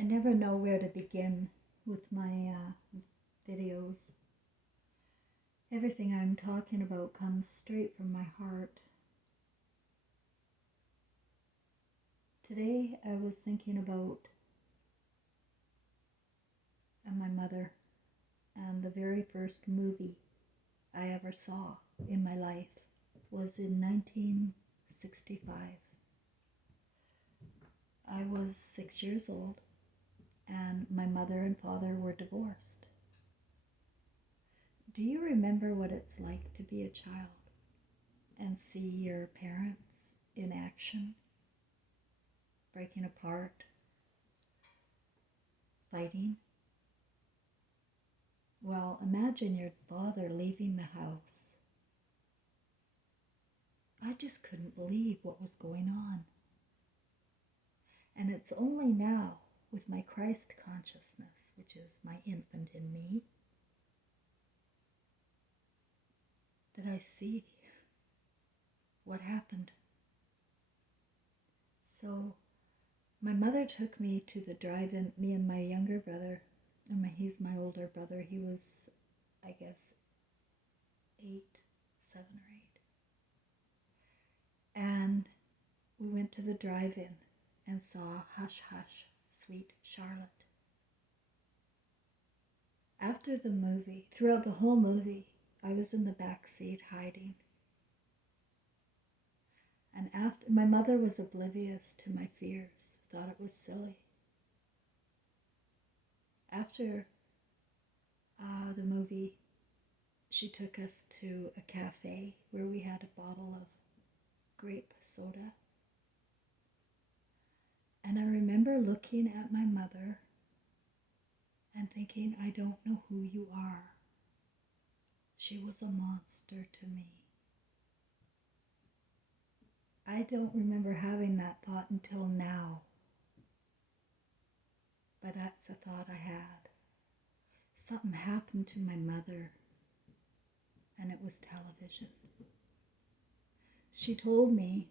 I never know where to begin with my videos. Everything I'm talking about comes straight from my heart. Today I was thinking about my mother and the very first movie I ever saw in my life was in 1965. I was 6 years old and my mother and father were divorced. Do you remember what it's like to be a child and see your parents in action, breaking apart, fighting? Well, imagine your father leaving the house. I just couldn't believe what was going on. And it's only now, with my Christ consciousness, which is my infant in me, that I see what happened. So my mother took me to the drive-in, me and my younger brother, and he's my older brother. He was, I guess, 7 or 8. And we went to the drive-in and saw Hush Hush, Sweet Charlotte. After the movie, throughout the whole movie, I was in the back seat hiding. And after, my mother was oblivious to my fears, thought it was silly. After the movie, she took us to a cafe where we had a bottle of grape soda. And I remember looking at my mother and thinking, I don't know who you are. She was a monster to me. I don't remember having that thought until now. But that's the thought I had. Something happened to my mother, and it was television. She told me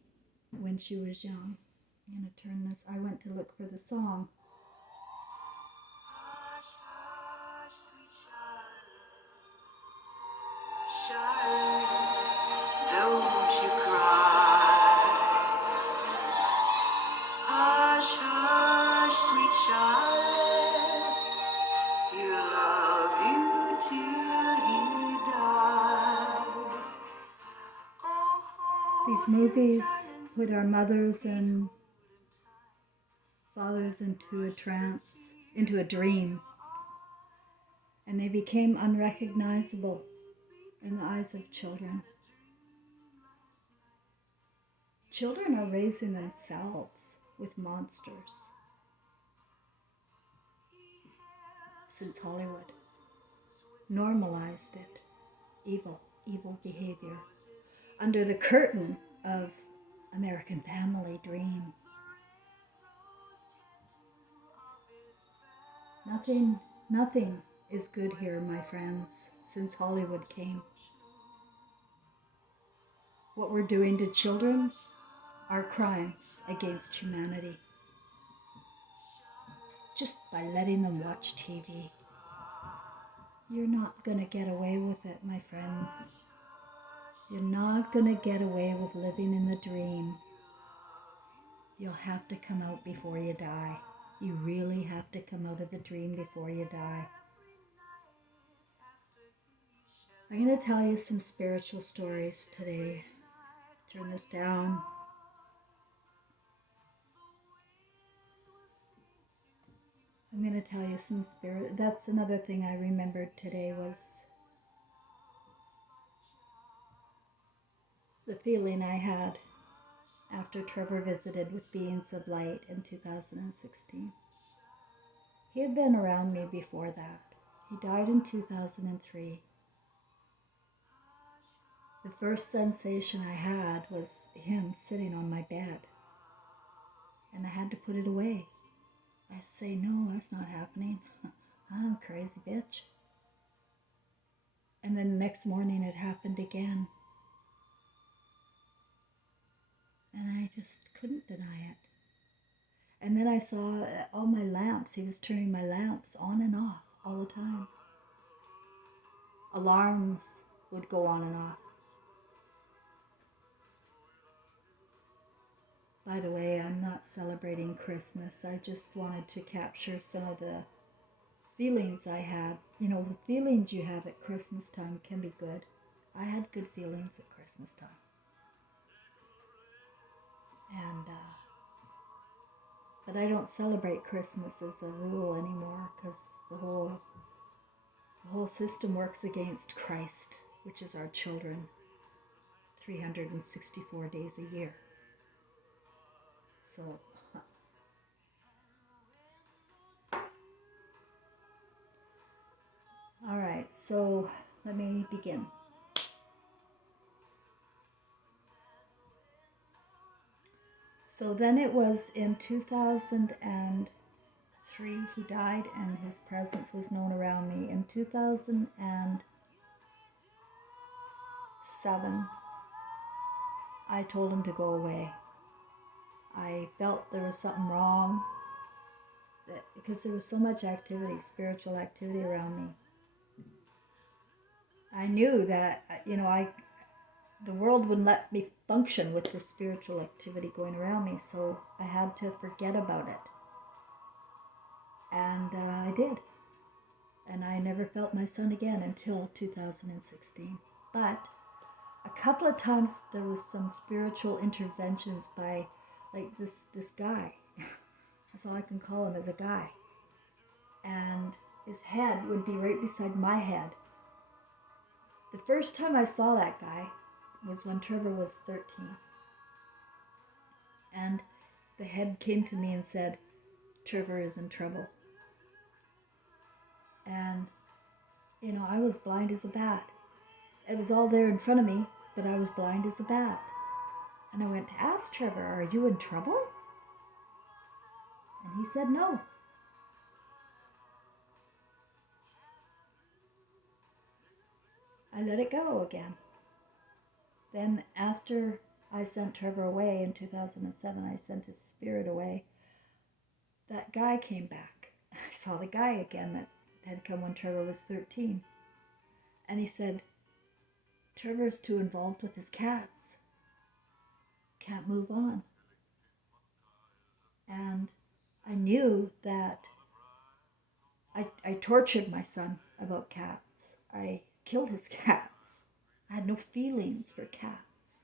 when she was young, I'm going to turn this, I went to look for the song. Hush, hush, sweet Charlotte, Charlotte, don't you cry. Hush, hush, sweet Charlotte, he'll love you till he dies. These movies put our mothers and fathers into a trance, into a dream, and they became unrecognizable in the eyes of children. Children are raising themselves with monsters since Hollywood normalized it, evil behavior, under the curtain of American Family Dream. Nothing is good here, my friends, since Hollywood came. What we're doing to children are crimes against humanity. Just by letting them watch TV. You're not going to get away with it, my friends. You're not going to get away with living in the dream. You'll have to come out before you die. You really have to come out of the dream before you die. I'm going to tell you some spiritual stories today. Turn this down. I'm going to tell you some spirit. That's another thing I remembered today was the feeling I had after Trevor visited with Beings of Light in 2016. He had been around me before that. He died in 2003. The first sensation I had was him sitting on my bed, and I had to put it away. I say, no, that's not happening. I'm a crazy bitch. And then the next morning it happened again. And I just couldn't deny it. And then I saw all my lamps. He was turning my lamps on and off all the time. Alarms would go on and off. By the way, I'm not celebrating Christmas. I just wanted to capture some of the feelings I had. You know, the feelings you have at Christmas time can be good. I had good feelings at Christmas time. And, but I don't celebrate Christmas as a rule anymore because the whole system works against Christ, which is our children, 364 days a year. So, all right, so let me begin. So then it was in 2003 he died, and his presence was known around me. In 2007, I told him to go away. I felt there was something wrong because there was so much activity, spiritual activity around me. I knew that, the world wouldn't let me function with this spiritual activity going around me, so I had to forget about it. And I did. And I never felt my son again until 2016. But a couple of times there was some spiritual interventions by like this guy. That's all I can call him, as a guy. And his head would be right beside my head. The first time I saw that guy was when Trevor was 13. And the head came to me and said, Trevor is in trouble. And, I was blind as a bat. It was all there in front of me, but I was blind as a bat. And I went to ask Trevor, are you in trouble? And he said no. I let it go again. Then after I sent Trevor away in 2007, I sent his spirit away. That guy came back. I saw the guy again that had come when Trevor was 13. And he said, Trevor's too involved with his cats. Can't move on. And I knew that I tortured my son about cats. I killed his cats. I had no feelings for cats,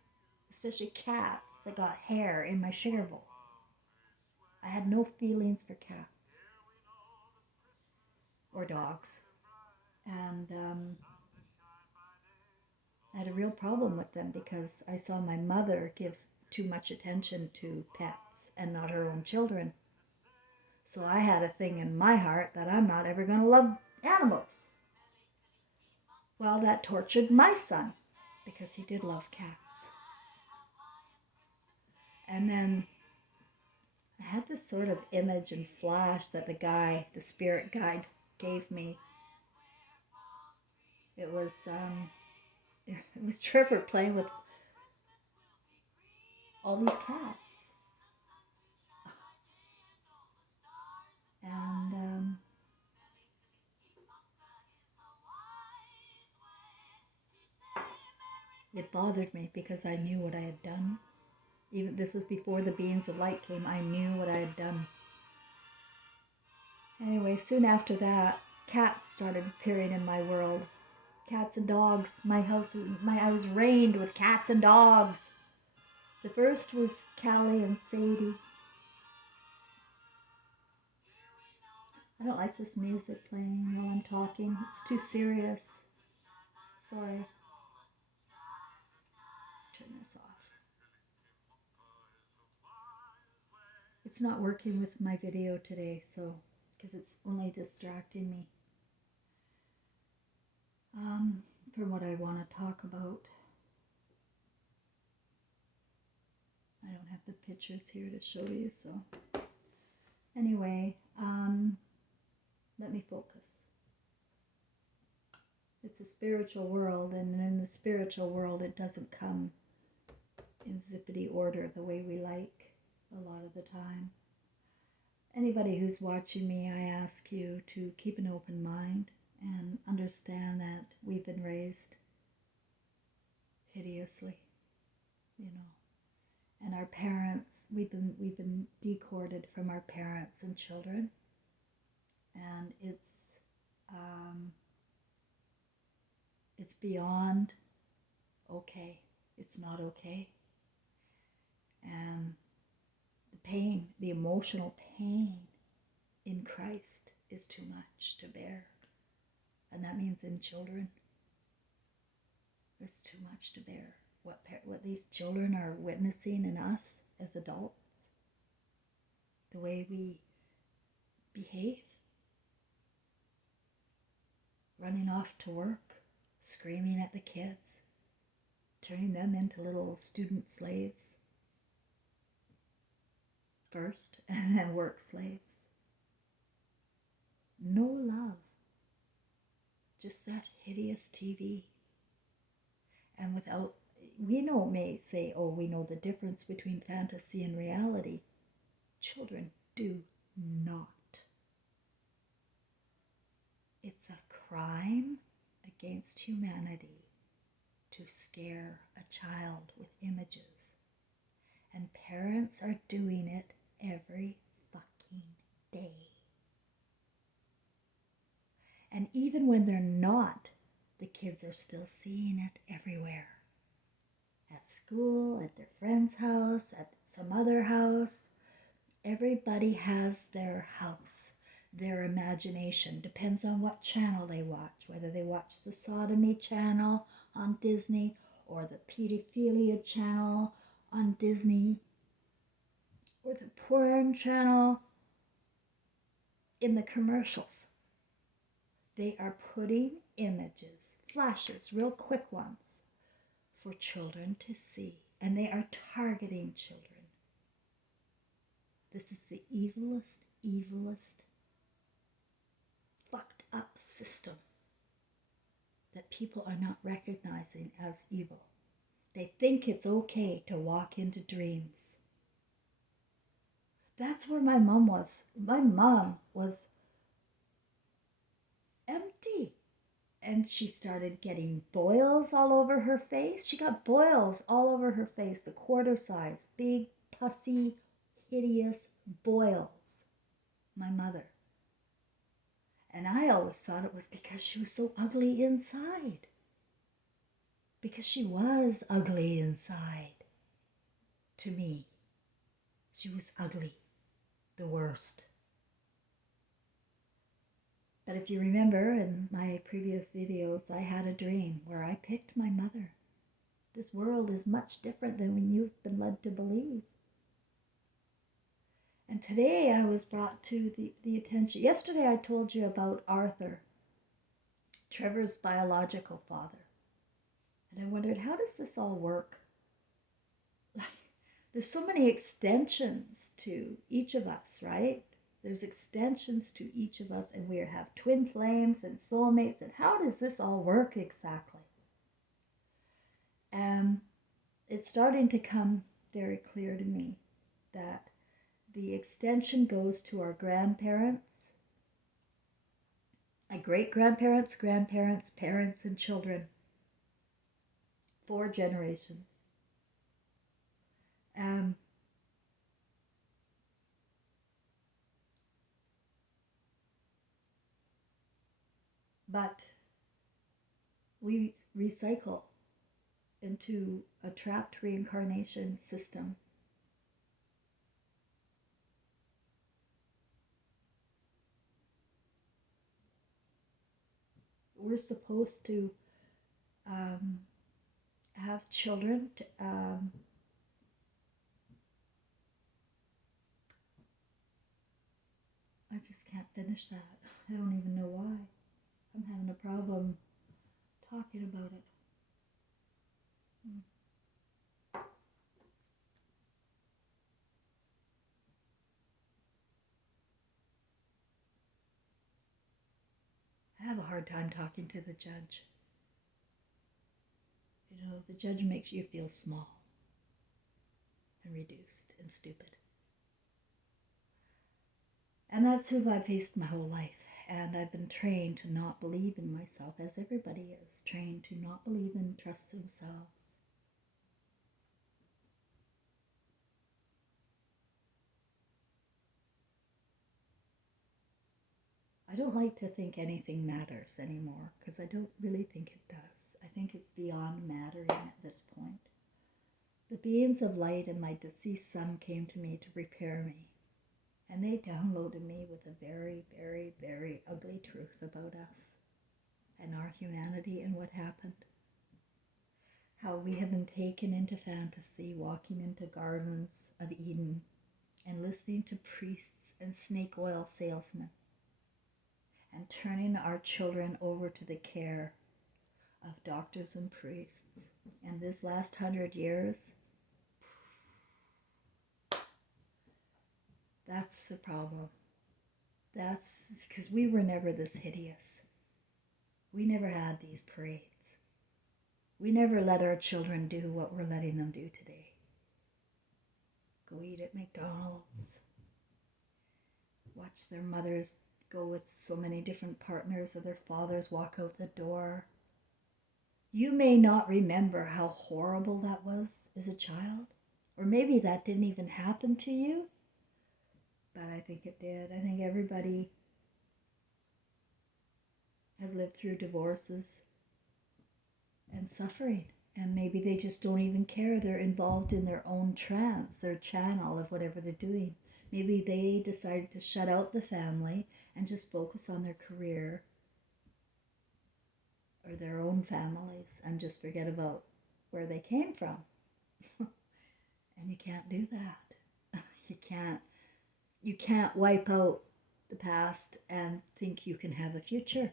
especially cats that got hair in my sugar bowl. I had no feelings for cats or dogs. And I had a real problem with them because I saw my mother give too much attention to pets and not her own children. So I had a thing in my heart that I'm not ever going to love animals. Well, that tortured my son because he did love cats. And then I had this sort of image and flash that the spirit guide gave me. It was Trevor playing with all these cats. And it bothered me because I knew what I had done. Even this was before the beings of light came. I knew what I had done. Anyway, soon after that, cats started appearing in my world. Cats and dogs. I was rained with cats and dogs. The first was Callie and Sadie. I don't like this music playing while I'm talking. It's too serious. Sorry. Turn this off. It's not working with my video today, so because it's only distracting me from what I want to talk about. I don't have the pictures here to show you, so anyway, let me focus. It's a spiritual world, and in the spiritual world it doesn't come in zippity order the way we like a lot of the time. Anybody who's watching me, I ask you to keep an open mind and understand that we've been raised hideously, you know. And our parents, we've been decorded from our parents and children, and it's beyond okay. It's not okay, and the pain, the emotional pain in Christ is too much to bear, and that means in children. It's too much to bear. What these children are witnessing in us as adults, the way we behave, running off to work, screaming at the kids, turning them into little student slaves first, and then work slaves. No love, just that hideous TV. And without, may say, oh, we know the difference between fantasy and reality. Children do not. It's a crime against humanity to scare a child with images. And parents are doing it every fucking day. And even when they're not, the kids are still seeing it everywhere. At school, at their friend's house, at some other house. Everybody has their house, their imagination. Depends on what channel they watch, whether they watch the sodomy channel on Disney or the pedophilia channel on Disney or the porn channel in the commercials. They are putting images, flashes, real quick ones, for children to see. And they are targeting children. This is the evilest, fucked up system that people are not recognizing as evil. They think it's okay to walk into dreams. That's where my mom was. My mom was empty. And she started getting boils all over her face. She got boils all over her face, the quarter size, big, pussy, hideous boils. My mother. And I always thought it was because she was so ugly inside. Because she was ugly inside. To me, she was ugly. The worst. But if you remember in my previous videos, I had a dream where I picked my mother. This world is much different than when you've been led to believe. And today I was brought to the attention. Yesterday I told you about Arthur, Trevor's biological father. And I wondered, how does this all work? There's so many extensions to each of us, right? There's extensions to each of us, and we have twin flames and soulmates. And how does this all work exactly? And it's starting to come very clear to me that the extension goes to our grandparents, our great-grandparents, grandparents, parents, and children. 4 generations. But we recycle into a trapped reincarnation system. We're supposed to have children. I just can't finish that. I don't even know why. I'm having a problem talking about it. I have a hard time talking to the judge. You know, the judge makes you feel small and reduced and stupid. And that's who I've faced my whole life. And I've been trained to not believe in myself, as everybody is trained to not believe and trust themselves. I don't like to think anything matters anymore, because I don't really think it does. I think it's beyond mattering at this point. The beings of light and my deceased son came to me to prepare me. And they downloaded me with a very, very, very ugly truth about us and our humanity and what happened. How we have been taken into fantasy, walking into gardens of Eden and listening to priests and snake oil salesmen, and turning our children over to the care of doctors and priests. And this last 100 years, that's the problem. That's because we were never this hideous. We never had these parades. We never let our children do what we're letting them do today. Go eat at McDonald's. Watch their mothers go with so many different partners, or their fathers walk out the door. You may not remember how horrible that was as a child, or maybe that didn't even happen to you, but I think it did. I think everybody has lived through divorces and suffering, and maybe they just don't even care. They're involved in their own trance, their channel of whatever they're doing. Maybe they decided to shut out the family and just focus on their career or their own families and just forget about where they came from. And you can't do that. You can't wipe out the past and think you can have a future,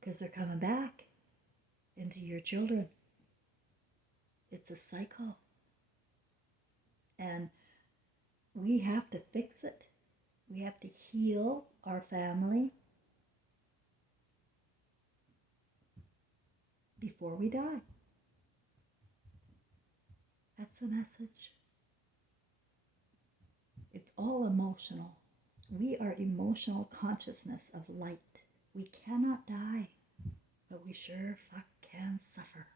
because they're coming back into your children. It's a cycle. And we have to fix it. We have to heal our family before we die. That's the message. It's all emotional. We are emotional consciousness of light. We cannot die, but we sure fuck can suffer.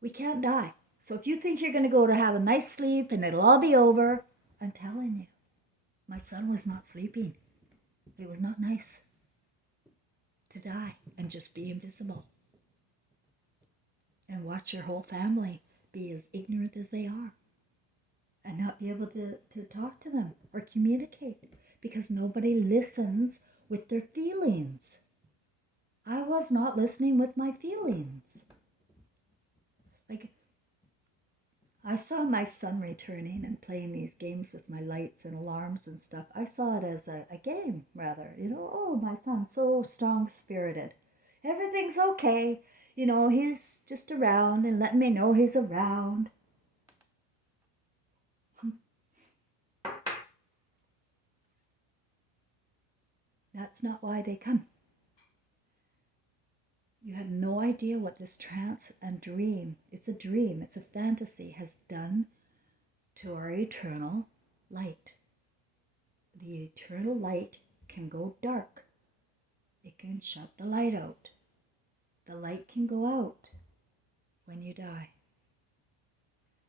We can't die. So if you think you're going to go to have a nice sleep and it'll all be over, I'm telling you, my son was not sleeping. It was not nice to die and just be invisible and watch your whole family be as ignorant as they are and not be able to talk to them or communicate, because nobody listens with their feelings. I was not listening with my feelings. Like, I saw my son returning and playing these games with my lights and alarms and stuff. I saw it as a game, rather. Oh, my son's so strong-spirited. Everything's okay. He's just around and letting me know he's around. That's not why they come. You have no idea what this trance and dream, it's a dream, it's a fantasy, has done to our eternal light. The eternal light can go dark. It can shut the light out. The light can go out when you die.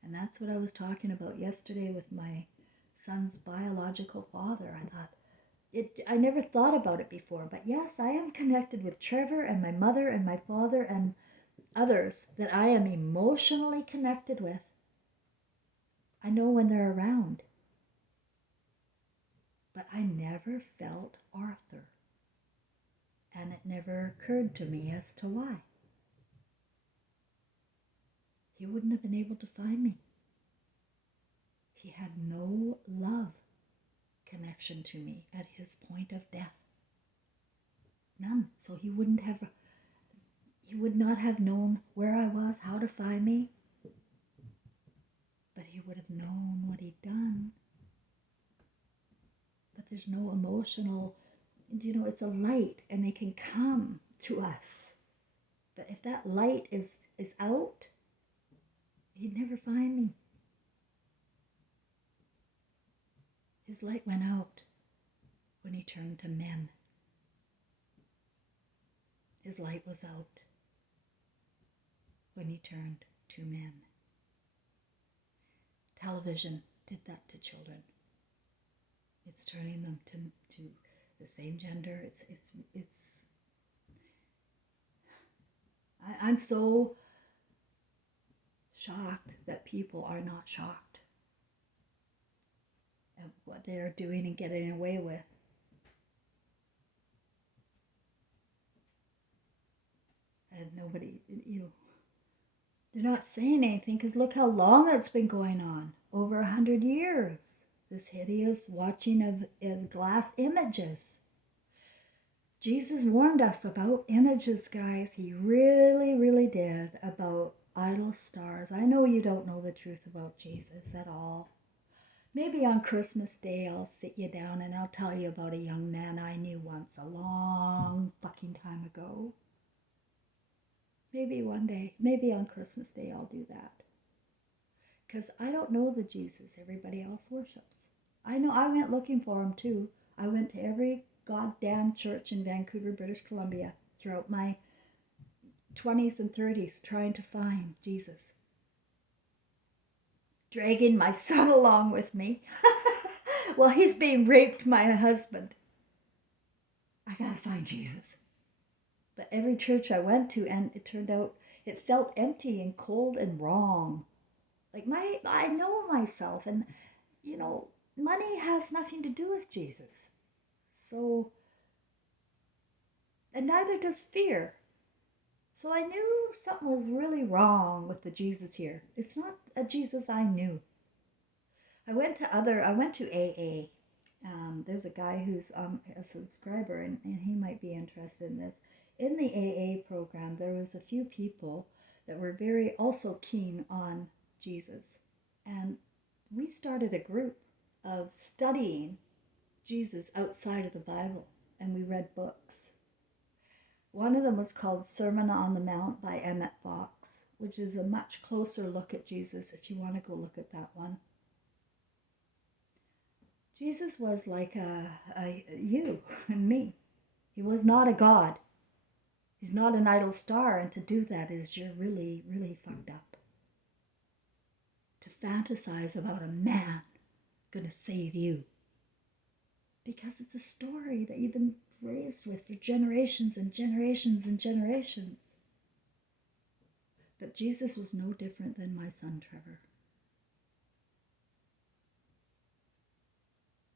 And that's what I was talking about yesterday with my son's biological father. I never thought about it before, but yes, I am connected with Trevor and my mother and my father and others that I am emotionally connected with. I know when they're around. But I never felt Arthur. And it never occurred to me as to why. He wouldn't have been able to find me. He had no love connection to me at his point of death. None. So he would not have known where I was, how to find me. But he would have known what he'd done. But there's no emotional, it's a light and they can come to us. But if that light is out, he'd never find me. His light went out when he turned to men. His light was out when he turned to men. Television did that to children. It's turning them to the same gender. I'm so shocked that people are not shocked at what they're doing and getting away with. And nobody, they're not saying anything because look how long it's been going on. Over 100 years. This hideous watching of glass images. Jesus warned us about images, guys. He really, really did, about idol stars. I know you don't know the truth about Jesus at all. Maybe on Christmas Day I'll sit you down and I'll tell you about a young man I knew once, a long fucking time ago. Maybe one day, maybe on Christmas Day I'll do that. Because I don't know the Jesus everybody else worships. I know I went looking for him too. I went to every goddamn church in Vancouver, British Columbia throughout my 20s and 30s trying to find Jesus. Dragging my son along with me while he's being raped by my husband. I gotta find Jesus. But every church I went to, and it turned out it felt empty and cold and wrong. Like I know myself, and money has nothing to do with Jesus. So, and neither does fear. So I knew something was really wrong with the Jesus here. It's not a Jesus I knew. I went to AA. There's a guy who's a subscriber, and he might be interested in this. In the AA program, there was a few people that were very also keen on Jesus. And we started a group of studying Jesus outside of the Bible, and we read books. One of them was called Sermon on the Mount by Emmett Fox, which is a much closer look at Jesus if you want to go look at that one. Jesus was like you and me. He was not a god. He's not an idol star, and to do that is you're really, really fucked up. To fantasize about a man gonna save you. Because it's a story that you've been raised with for generations and generations and generations. But Jesus was no different than my son Trevor.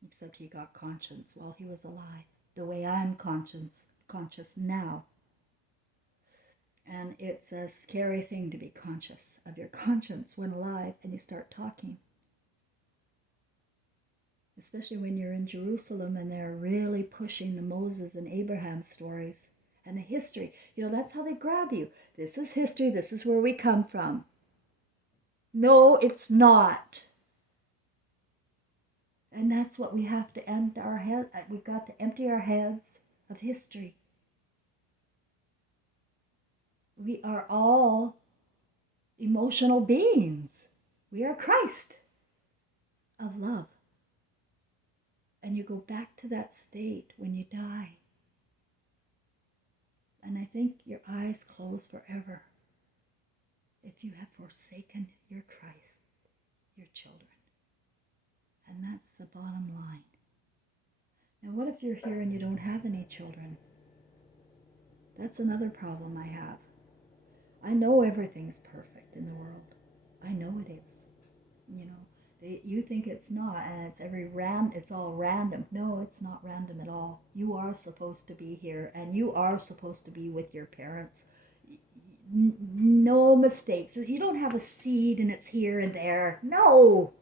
Except he got conscience while he was alive, the way I'm conscious now. And it's a scary thing to be conscious of your conscience when alive and you start talking. Especially when you're in Jerusalem and they're really pushing the Moses and Abraham stories and the history. That's how they grab you. This is history. This is where we come from. No, it's not. And that's what we have to empty our head. We've got to empty our heads of history. We are all emotional beings. We are Christ of love. And you go back to that state when you die. And I think your eyes close forever if you have forsaken your Christ, your children. And that's the bottom line. Now, what if you're here and you don't have any children? That's another problem I have. I know everything's perfect in the world. I know it is. You think it's not, and it's all random. No, it's not random at all. You are supposed to be here, and you are supposed to be with your parents. No mistakes. You don't have a seed and it's here and there. No.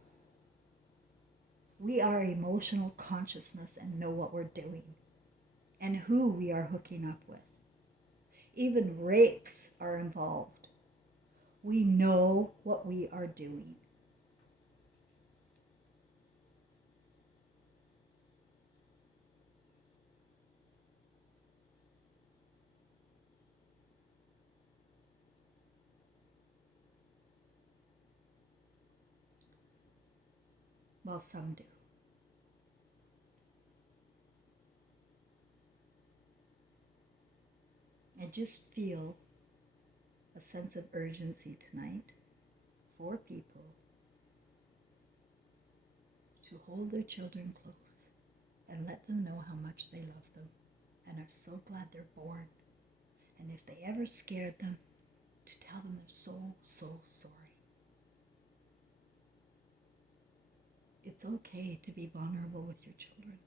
We are emotional consciousness and know what we're doing and who we are hooking up with. Even rapes are involved. We know what we are doing. Well, some do. just feel a sense of urgency tonight for people to hold their children close and let them know how much they love them and are so glad they're born. And if they ever scared them, to tell them they're so, so sorry. It's okay to be vulnerable with your children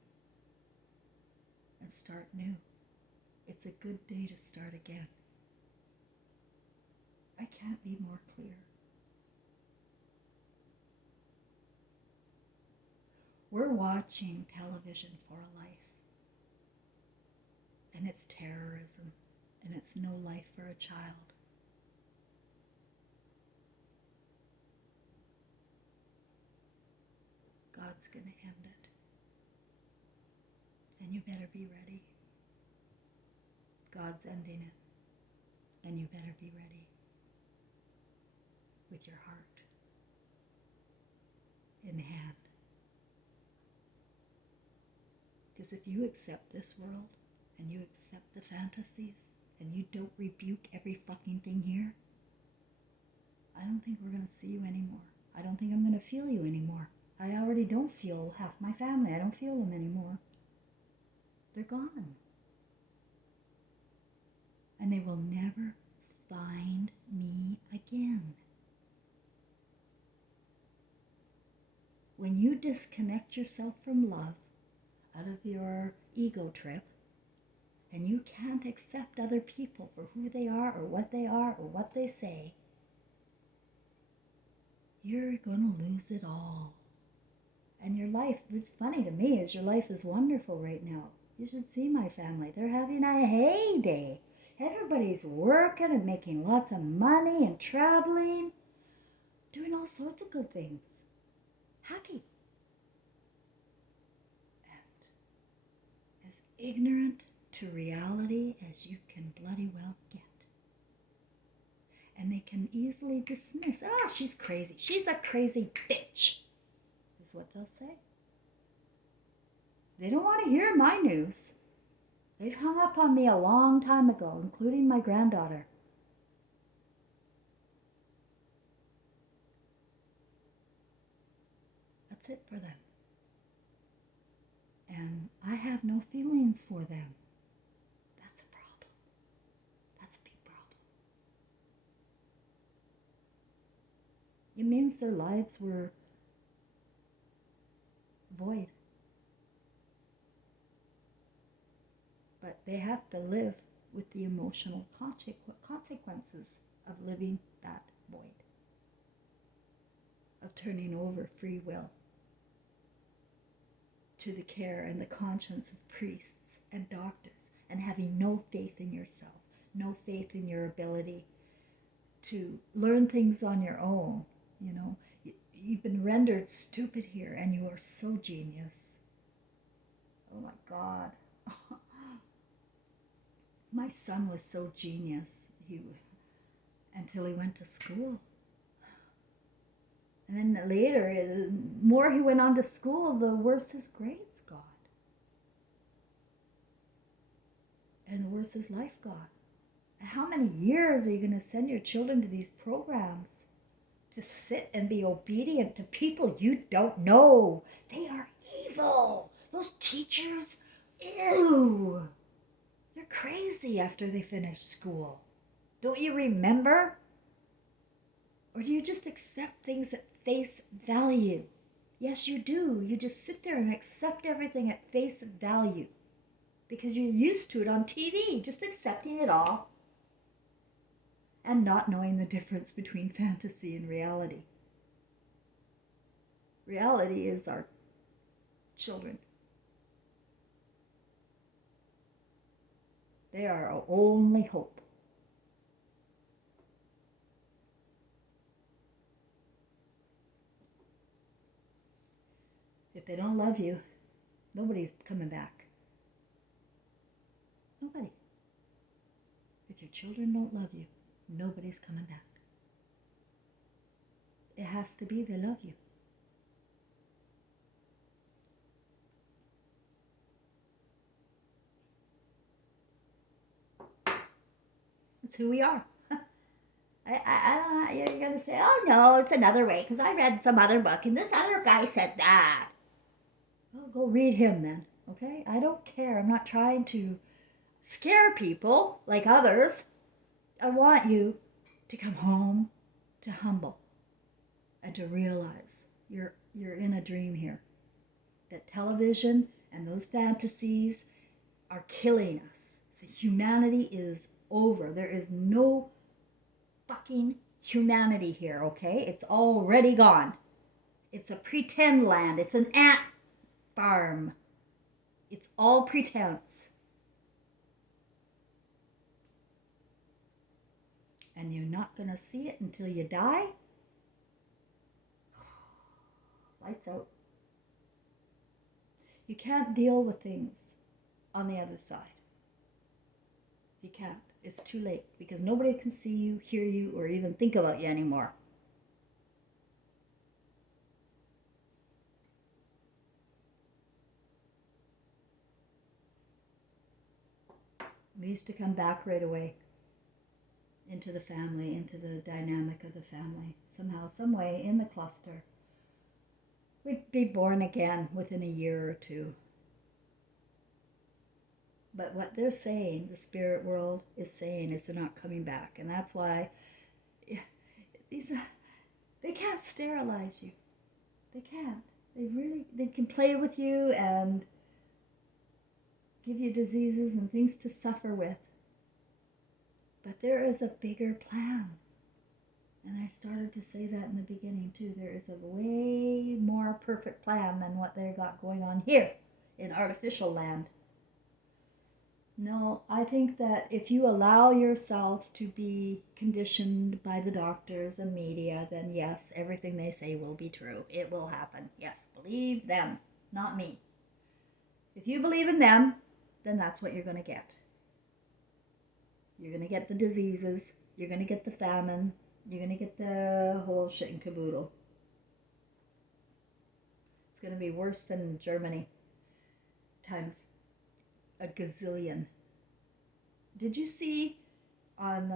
and start new. It's a good day to start again. I can't be more clear. We're watching television for a life. And it's terrorism. And it's no life for a child. God's going to end it. And you better be ready. God's ending it. And you better be ready. With your heart in hand. Because if you accept this world and you accept the fantasies and you don't rebuke every fucking thing here, I don't think we're going to see you anymore. I don't think I'm going to feel you anymore. I already don't feel half my family. I don't feel them anymore. They're gone. And they will never find me again. When you disconnect yourself from love out of your ego trip, and you can't accept other people for who they are or what they say, you're going to lose it all. And your life, what's funny to me is your life is wonderful right now. You should see my family. They're having a heyday. Everybody's working and making lots of money and traveling, doing all sorts of good things. Happy. And as ignorant to reality as you can bloody well get. And they can easily dismiss, she's crazy. She's a crazy bitch, is what they'll say. They don't want to hear my news. They've hung up on me a long time ago, including my granddaughter. That's it for them. And I have no feelings for them. That's a problem. That's a big problem. It means their lives were void. But they have to live with the emotional consequences of living that void. Of turning over free will to the care and the conscience of priests and doctors, and having no faith in yourself, no faith in your ability to learn things on your own. You know, you've been rendered stupid here, and you are so genius. Oh my God. My son was so genius until he went to school. And then later, the more he went on to school, the worse his grades got. And the worse his life got. How many years are you going to send your children to these programs to sit and be obedient to people you don't know? They are evil. Those teachers, ew. They're crazy after they finish school. Don't you remember? Or do you just accept things at face value? Yes, you do. You just sit there and accept everything at face value because you're used to it on TV, just accepting it all and not knowing the difference between fantasy and reality. Reality is our children. They are our only hope. If they don't love you, nobody's coming back. Nobody. If your children don't love you, nobody's coming back. It has to be they love you. It's who we are. You're going to say, oh no, it's another way because I read some other book and this other guy said that. Well, go read him then, okay? I don't care. I'm not trying to scare people like others. I want you to come home to humble and to realize you're in a dream here. That television and those fantasies are killing us. So humanity is over. There is no fucking humanity here, okay? It's already gone. It's a pretend land. It's an ant farm. It's all pretense. And you're not going to see it until you die? Lights out. You can't deal with things on the other side. You can't. It's too late because nobody can see you, hear you, or even think about you anymore. We used to come back right away into the family, into the dynamic of the family. Somehow, some way, in the cluster. We'd be born again within a year or two. But what they're saying, the spirit world is saying, is they're not coming back. And that's why they can't sterilize you. They can't. They can play with you and give you diseases and things to suffer with. But there is a bigger plan. And I started to say that in the beginning too. There is a way more perfect plan than what they got going on here in artificial land. No, I think that if you allow yourself to be conditioned by the doctors and media, then yes, everything they say will be true. It will happen. Yes, believe them, not me. If you believe in them, then that's what you're going to get. You're going to get the diseases. You're going to get the famine. You're going to get the whole shit and caboodle. It's going to be worse than Germany times a gazillion. Did you see on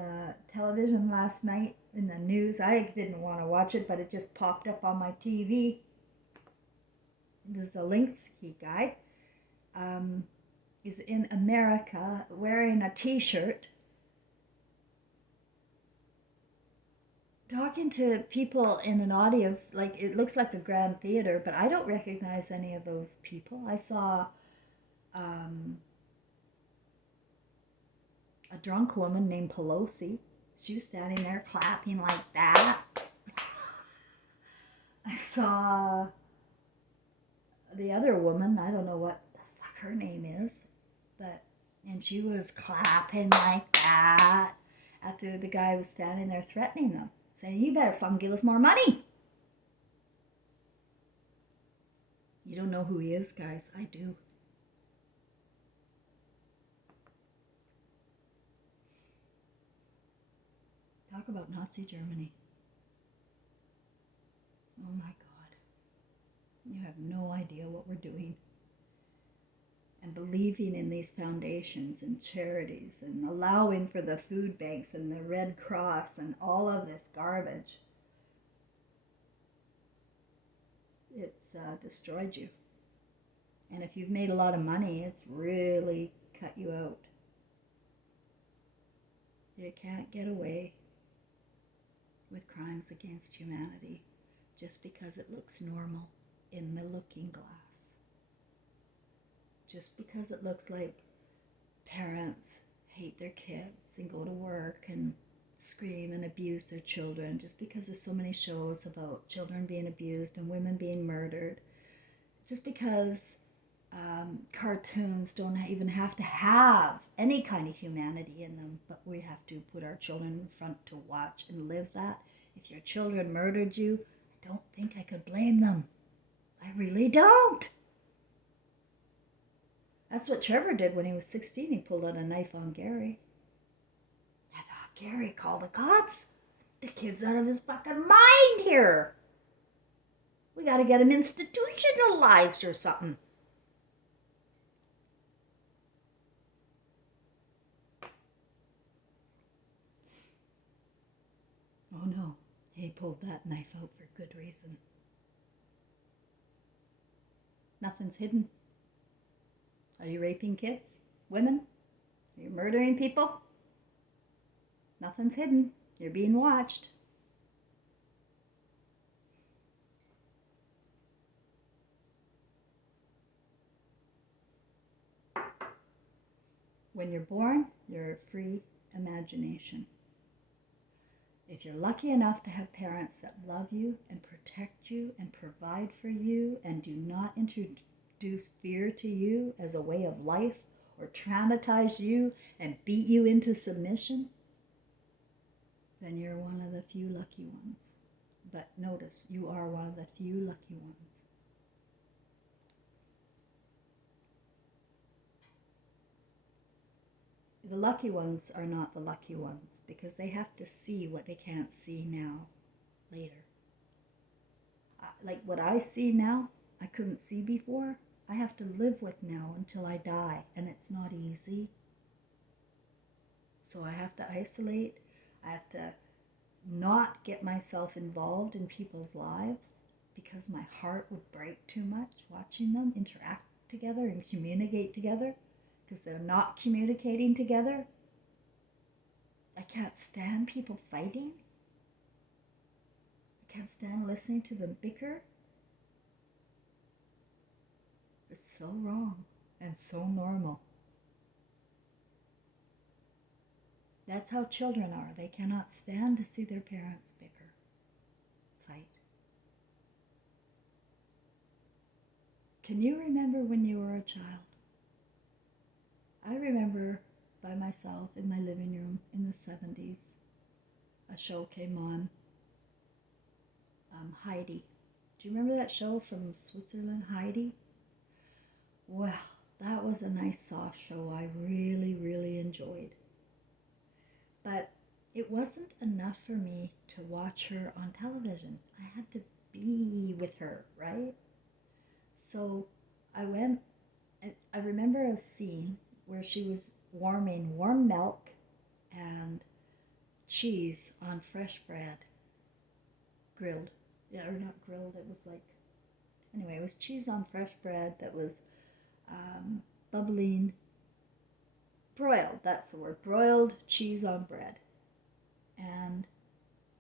television last night in the news? I didn't want to watch it, but it just popped up on my TV. This is a Zelensky guy. Is in America wearing a t-shirt talking to people in an audience. Like, it looks like a grand theater, but I don't recognize any of those people. I saw a drunk woman named Pelosi. She was standing there clapping like that. I saw the other woman, I don't know what the fuck her name is, and she was clapping like that after the guy was standing there threatening them, saying, you better fucking give us more money. You don't know who he is, guys. I do. Talk about Nazi Germany. Oh my God. You have no idea what we're doing. And believing in these foundations and charities and allowing for the food banks and the Red Cross and all of this garbage. It's destroyed you. And if you've made a lot of money, it's really cut you out. You can't get away with crimes against humanity just because it looks normal in the looking glass. Just because it looks like parents hate their kids and go to work and scream and abuse their children, just because there's so many shows about children being abused and women being murdered, just because cartoons don't even have to have any kind of humanity in them, but we have to put our children in front to watch and live that. If your children murdered you, I don't think I could blame them. I really don't. That's what Trevor did when he was 16. He pulled out a knife on Gary. I thought, Gary, call the cops. The kid's out of his fucking mind here. We got to get him institutionalized or something. He pulled that knife out for good reason. Nothing's hidden. Are you raping kids? Women? Are you murdering people? Nothing's hidden. You're being watched. When you're born, you're a free imagination. If you're lucky enough to have parents that love you and protect you and provide for you and do not introduce fear to you as a way of life or traumatize you and beat you into submission, then you're one of the few lucky ones. But notice, you are one of the few lucky ones. The lucky ones are not the lucky ones because they have to see what they can't see now, later. Like what I see now, I couldn't see before. I have to live with now until I die, and it's not easy. So I have to isolate. I have to not get myself involved in people's lives because my heart would break too much watching them interact together and communicate together. Because they're not communicating together. I can't stand people fighting. I can't stand listening to them bicker. It's so wrong and so normal. That's how children are. They cannot stand to see their parents bicker, fight. Can you remember when you were a child? I remember by myself in my living room in the 70s, a show came on, Heidi. Do you remember that show from Switzerland, Heidi? Well, that was a nice soft show I really, really enjoyed. But it wasn't enough for me to watch her on television. I had to be with her, right? So I went, I remember a scene where she was warming warm milk and cheese on fresh bread, grilled. Yeah, or not grilled, it was like, anyway, it was cheese on fresh bread that was bubbling, broiled, that's the word, broiled cheese on bread, and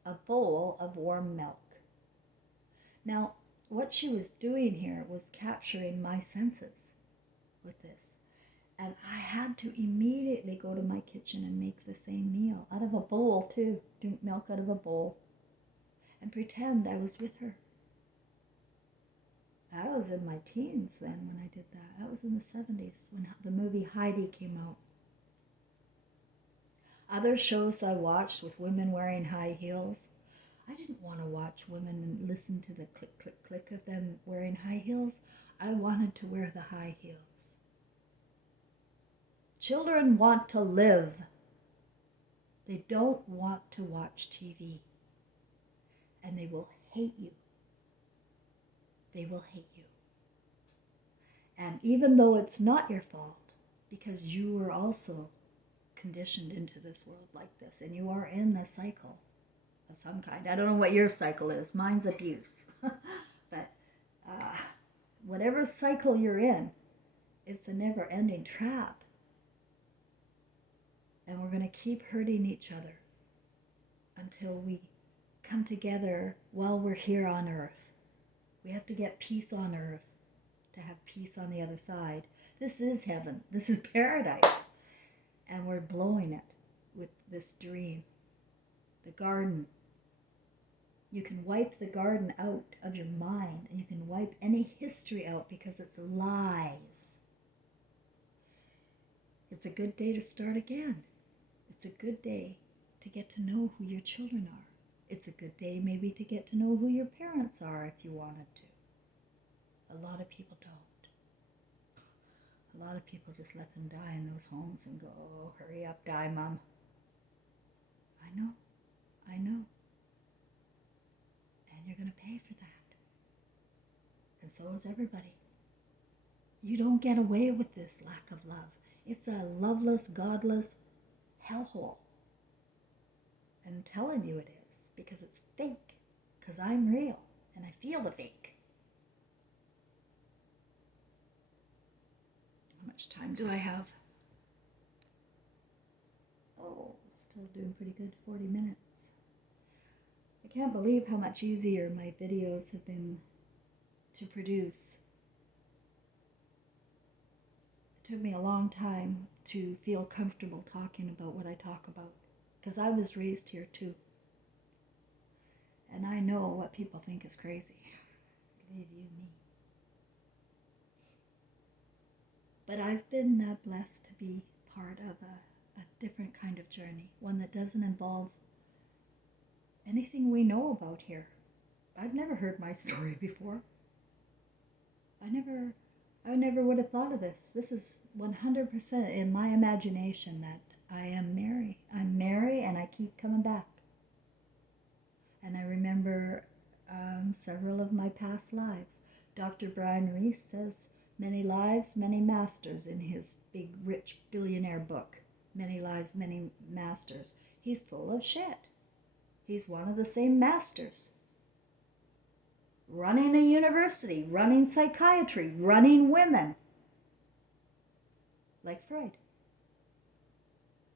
a bowl of warm milk. Now, what she was doing here was capturing my senses with this. And I had to immediately go to my kitchen and make the same meal, out of a bowl too, drink milk out of a bowl, and pretend I was with her. I was in my teens then when I did that. That was in the 70s when the movie Heidi came out. Other shows I watched with women wearing high heels, I didn't want to watch women and listen to the click, click, click of them wearing high heels. I wanted to wear the high heels. Children want to live. They don't want to watch TV. And they will hate you. They will hate you. And even though it's not your fault, because you were also conditioned into this world like this, and you are in a cycle of some kind. I don't know what your cycle is. Mine's abuse. But whatever cycle you're in, it's a never-ending trap. And we're going to keep hurting each other until we come together while we're here on earth. We have to get peace on earth to have peace on the other side. This is heaven. This is paradise. And we're blowing it with this dream. The garden. You can wipe the garden out of your mind, and you can wipe any history out because it's lies. It's a good day to start again. It's a good day to get to know who your children are. It's a good day maybe to get to know who your parents are if you wanted to. A lot of people don't. A lot of people just let them die in those homes and go, oh, hurry up, die, Mom. I know. And you're going to pay for that. And so is everybody. You don't get away with this lack of love. It's a loveless, godless hellhole. I'm telling you it is. because it's fake, because I'm real and I feel the fake. How much time do I have? Oh, still doing pretty good, 40 minutes. I can't believe how much easier my videos have been to produce. It took me a long time to feel comfortable talking about what I talk about, because I was raised here too. And I know what people think is crazy. Believe you me. But I've been blessed to be part of a different kind of journey, one that doesn't involve anything we know about here. I've never heard my story before. I never would have thought of this. This is 100% in my imagination that I am Mary. I'm Mary and I keep coming back. And I remember several of my past lives. Dr. Brian Reese says, many lives, many masters in his big, rich, billionaire book, Many Lives, Many Masters. He's full of shit. He's one of the same masters. Running a university, running psychiatry, running women. Like Freud.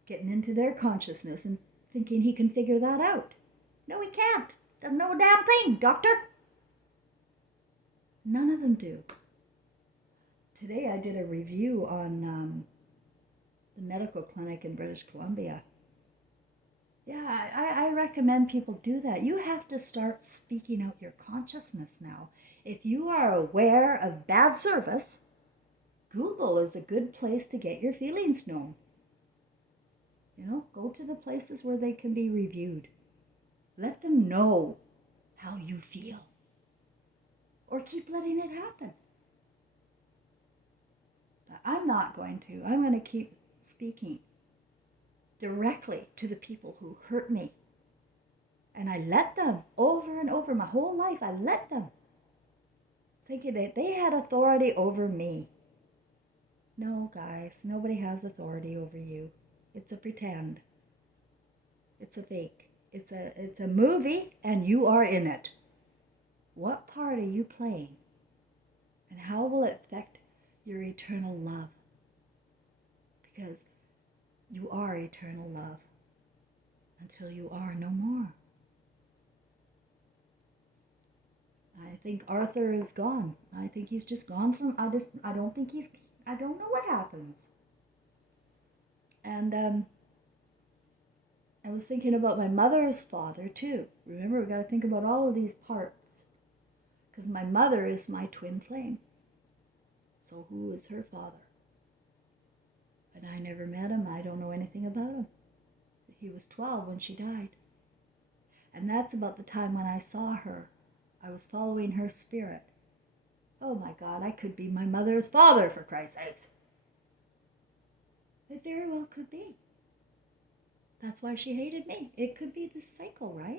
Getting into their consciousness and thinking he can figure that out. No, he can't. Doesn't know a damn thing, doctor. None of them do. Today I did a review on the medical clinic in British Columbia. Yeah, I recommend people do that. You have to start speaking out your consciousness now. If you are aware of bad service, Google is a good place to get your feelings known. You know, go to the places where they can be reviewed. Let them know how you feel. Or keep letting it happen. But I'm not going to. I'm going to keep speaking directly to the people who hurt me. And I let them over and over. My whole life, I let them. Thinking that they had authority over me. No, guys, nobody has authority over you. It's a pretend. It's a fake. It's a movie, and you are in it. What part are you playing? And how will it affect your eternal love? Because you are eternal love until you are no more. I think Arthur is gone. I think he's just gone from, I don't know what happens. And I was thinking about my mother's father too. Remember, we got to think about all of these parts. Because my mother is my twin flame. So who is her father? And I never met him. I don't know anything about him. He was 12 when she died. And that's about the time when I saw her. I was following her spirit. Oh my God, I could be my mother's father, for Christ's sakes. It very well could be. That's why she hated me. It could be this cycle, right?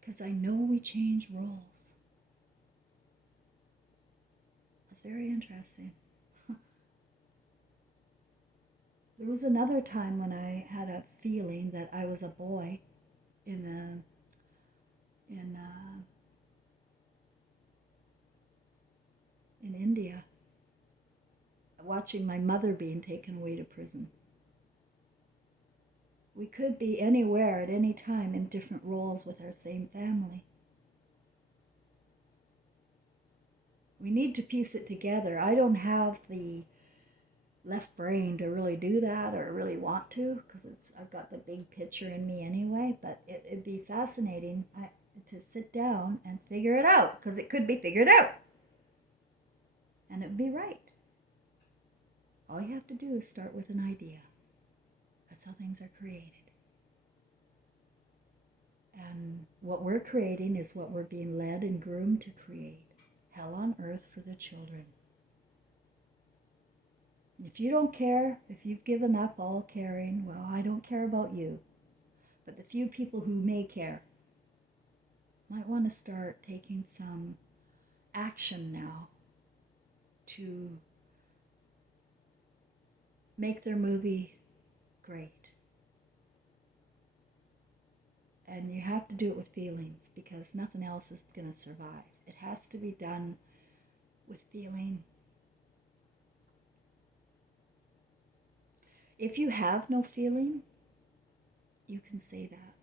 Because I know we change roles. That's very interesting. There was another time when I had a feeling that I was a boy in India, watching my mother being taken away to prison. We could be anywhere at any time in different roles with our same family. We need to piece it together. I don't have the left brain to really do that or really want to, because I've got the big picture in me anyway, but it'd be fascinating to sit down and figure it out, because it could be figured out. And it would be right. All you have to do is start with an idea. That's how things are created. And what we're creating is what we're being led and groomed to create. Hell on earth for the children. If you don't care, if you've given up all caring, well, I don't care about you. But the few people who may care might want to start taking some action now to make their movie great. And you have to do it with feelings because nothing else is going to survive. It has to be done with feeling. If you have no feeling, you can say that.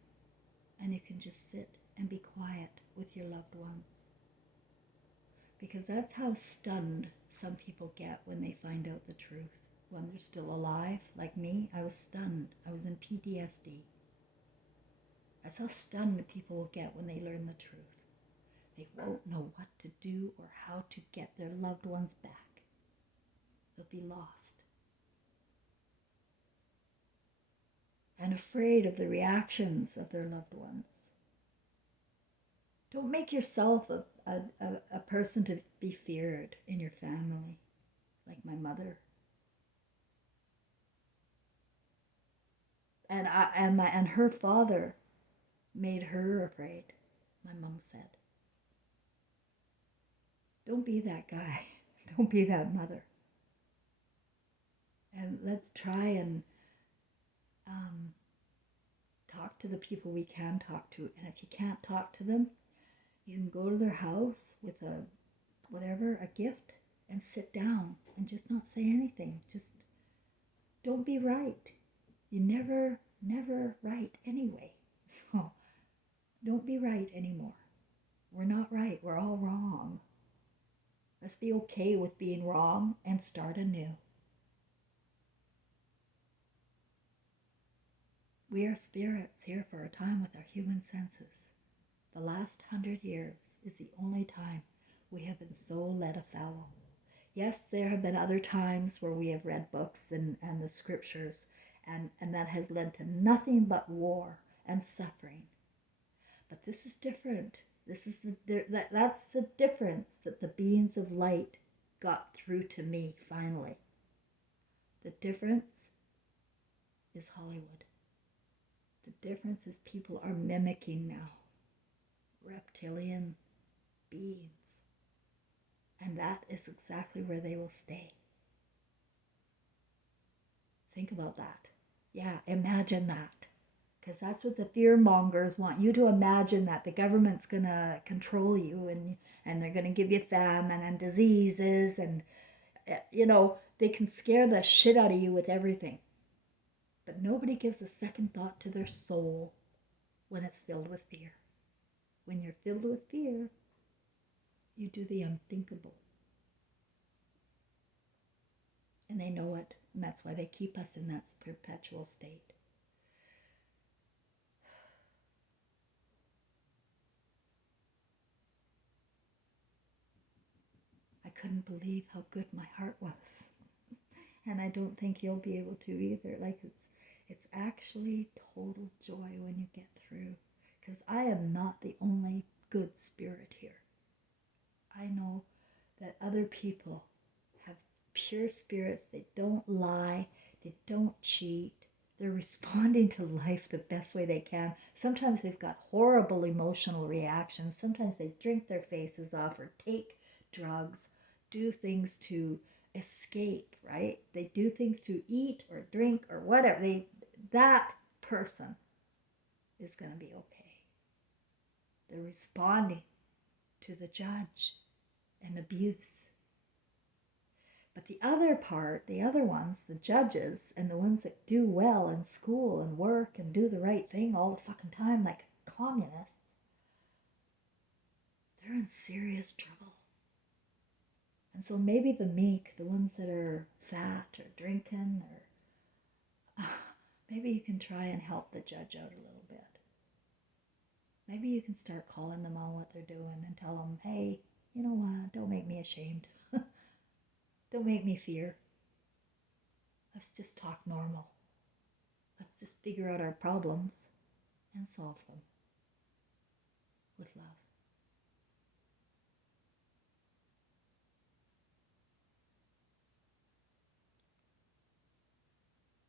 And you can just sit and be quiet with your loved ones. Because that's how stunned some people get when they find out the truth. When they're still alive, like me, I was stunned. I was in PTSD. That's how stunned people will get when they learn the truth. They won't know what to do or how to get their loved ones back. They'll be lost. And afraid of the reactions of their loved ones. Don't make yourself a person to be feared in your family, like my mother. And her father made her afraid, my mom said. Don't be that guy. Don't be that mother. And let's try and talk to the people we can talk to. And if you can't talk to them, you can go to their house with a gift, and sit down and just not say anything. Just don't be right. You never right anyway. So don't be right anymore. We're not right. We're all wrong. Let's be okay with being wrong and start anew. We are spirits here for a time with our human senses. The last 100 years is the only time we have been so led afoul. Yes, there have been other times where we have read books and the scriptures, and that has led to nothing but war and suffering. But this is different. That's the difference that the beings of light got through to me finally. The difference is Hollywood. The difference is people are mimicking now reptilian beings. And that is exactly where they will stay. Think about that. Yeah, imagine that. Because that's what the fear mongers want you to imagine, that the government's going to control you and they're going to give you famine and diseases and, they can scare the shit out of you with everything. But nobody gives a second thought to their soul when it's filled with fear. When you're filled with fear, you do the unthinkable. And they know it, and that's why they keep us in that perpetual state. I couldn't believe how good my heart was. And I don't think you'll be able to either. Like it's actually total joy when you get through. Because I am not the only good spirit here. I know that other people have pure spirits. They don't lie. They don't cheat. They're responding to life the best way they can. Sometimes they've got horrible emotional reactions. Sometimes they drink their faces off or take drugs, do things to escape, right? They do things to eat or drink or whatever. That person is going to be okay. They're responding to the judge and abuse. But the other part, the other ones, the judges and the ones that do well in school and work and do the right thing all the fucking time like communists, they're in serious trouble. And so maybe the meek, the ones that are fat or drinking, or maybe you can try and help the judge out a little bit. Maybe you can start calling them on what they're doing and tell them, hey, you know what, don't make me ashamed. Don't make me fear. Let's just talk normal. Let's just figure out our problems and solve them with love.